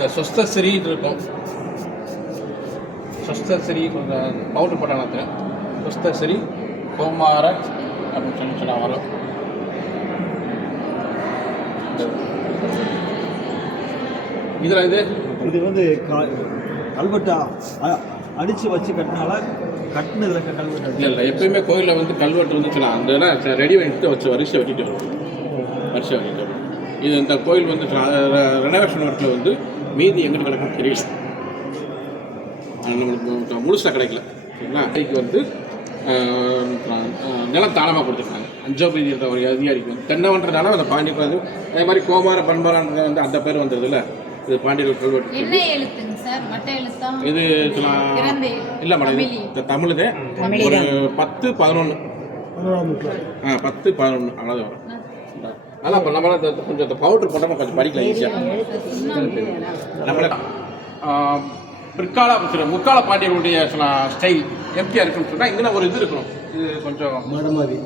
இந்த சொஸ்தஸ்ரீ இருக்கும். சொஸ்தஸ்ரீ கொஞ்சம் பவுடர் போட்டாங்க. சொஸ்தஸ்ரீ கோமார அப்படின்னு சொன்னா வரும். இதில் இது வந்து கல்வெட்டா அடித்து வச்சு கட்டினால கட்டினதில் கல்வெட்டு இல்லை எப்பயுமே கோயிலில் வந்து கல்வெட்டு வந்துச்சுன்னா அந்த ரெடி பண்ணிட்டு வச்சு வரிசை வெட்டிட்டு வரும். வரிசை வெட்டிட்டு வரும். இது இந்த கோயில் வந்து ரெனோவேஷன் ஒர்க்கில் வந்து மீதி எங்கிட்ட கிடைக்கும் தெரியல, நம்மளுக்கு முழுசாக கிடைக்கல. சரிங்களா? அதுக்கு வந்து நிலம் தானமாக கொடுத்துருக்காங்க. அஞ்சோபதி என்ற ஒரு அதிகாரிக்கு வந்து தென்னவன்றதால அந்த பாண்டியர் வந்து அதே மாதிரி கோமார பண்பாரான்றது வந்து அந்த பேர் வந்தது இல்லை. இது பாண்டியர் கல்வெட்டு. இது இல்லை மேடம், இது தமிழுதே. ஒரு 10-11 அவ்வளோதான் வரும். அதான் இப்போ நம்மளால கொஞ்சம் இந்த பவுட்ரு போட்டால் கொஞ்சம் படிக்கலாம் ஈஸியாக. நம்மள பிற்கால முக்கால பாண்டியர்களுடைய ஸ்டைல் எம்டியாக இருக்குன்னு சொன்னால் இங்கே ஒரு இது இருக்கணும். இது கொஞ்சம்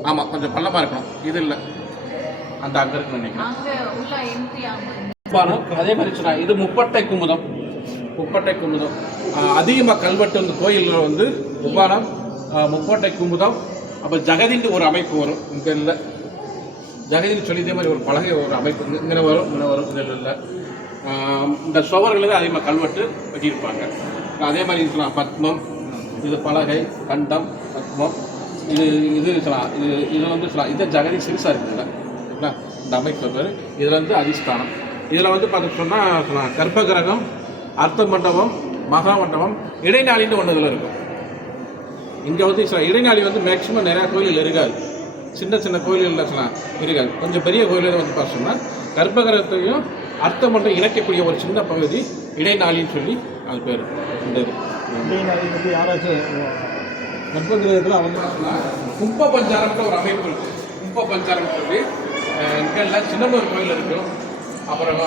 ஆமாம், கொஞ்சம் பள்ளமாக இருக்கணும். இது இல்லை, அந்த அங்கே இருக்குன்னு நினைக்கிறேன். அதே மாதிரி சொன்னால் இது முப்பட்டை குமுதம். அதிகமாக கல்வெட்டு வந்து கோயிலில் வந்து உபானம், முப்பட்டை குமுதம், அப்போ ஜெகதின்னு ஒரு அமைப்பு வரும். இங்கே இல்லை, ஜெகதின்னு சொல்லி இதே மாதிரி ஒரு பலகை ஒரு அமைப்பு இங்கே வரும். இதில் இல்லை. இந்த சுவர்கள் தான் அதிகமாக கல்வெட்டு வெட்டியிருப்பாங்க. அதே மாதிரி சொல்லலாம் பத்மம், இது பலகை, கண்டம், பத்மம், இது சொல்லலாம். இது வந்து சொல்லலாம். இது ஜெகதி சிறுசாக இருக்குதுல்ல, சரிங்களா? இந்த அமைப்பு பேர். இதில் வந்து அதிஷ்டானம். இதில் வந்து பார்த்து சொன்னால் கர்ப்பகிரகம், அர்த்த மண்டபம், மகா மண்டபம், இடைநாளின்னு ஒன்று இதில் இருக்கும். இங்கே வந்து இடைநாளி வந்து மேக்சிமம் நிறையா கோயிலில் இருக்காது. சின்ன சின்ன கோயில்களில் சொல்லலாம் இருக்காது. கொஞ்சம் பெரிய கோயிலில் வந்து பார்த்தோம்னா கர்ப்பகிரகத்தையும் அர்த்த மண்டபம் இணைக்கக்கூடிய ஒரு சின்ன பகுதி இடைநாளின்னு சொல்லி அது பேர். இந்த இடைநாளி பற்றி யாராச்சும் கர்ப்பகிரகத்தில் அவங்க கும்ப பஞ்சாரம்ன்ற ஒரு அமைப்பு இருக்குது. கும்ப பஞ்சாரம் சொல்லி இங்கே சின்னனூர் கோயில் இருக்கும். அப்புறம்